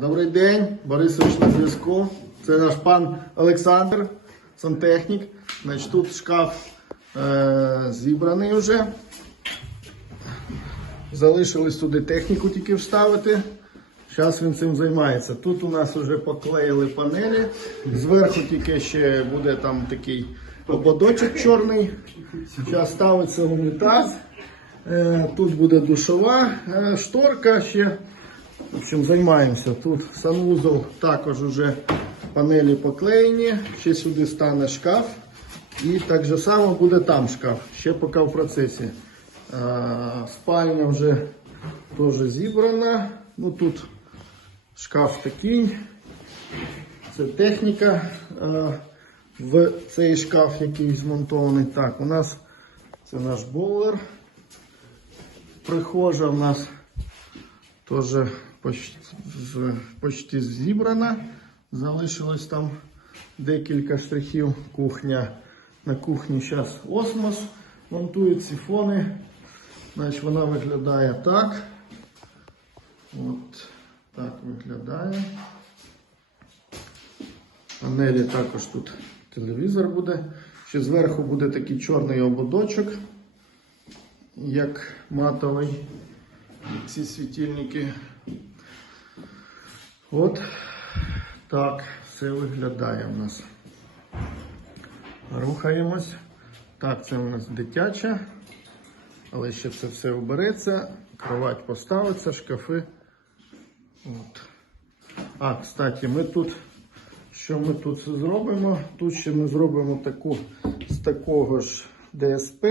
Добрий день, Борисович на зв'язку. Це наш пан Олександр, сантехнік. Значить, тут шкаф е, зібраний вже. Залишилось туди техніку тільки вставити. Зараз він цим займається. Тут у нас вже поклеїли панелі. Зверху тільки ще буде там такий ободочок чорний. Зараз ставиться унітаз. Е, Тут буде душова е, шторка ще. В общем, займаємося. Тут санвузол також вже панелі поклеєні. Ще сюди стане шкаф. І так же само буде там шкаф. Ще поки в процесі. А, спальня вже теж зібрана. Ну тут шкаф такий. Це техніка. А, в цей шкаф, який змонтований. Так, у нас це наш бойлер. Прихожа в нас теж почти, почти зібрана. Залишилось там декілька штрихів. Кухня. На кухні зараз осмос. Монтують сифони. Значить, вона виглядає так. От так виглядає. Панелі також тут телевізор буде. Ще зверху буде такий чорний ободочок, як матовий. Ці світильники. От так все виглядає у нас. Рухаємось. Так, це у нас дитяча, але ще це все обереться, кровать поставиться, шкафи. От. А, кстати, ми тут, що ми тут зробимо? Тут ще ми зробимо таку з такого ж ДСП.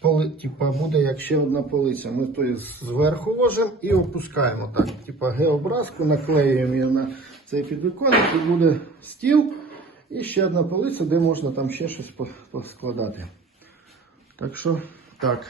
Поли, типа буде як ще одна полиця. Ми то зверху ложимо і опускаємо так. Типа геобразку наклеюємо її на цей підвіконник і буде стіл. І ще одна полиця, де можна там ще щось поскладати. Так що, так.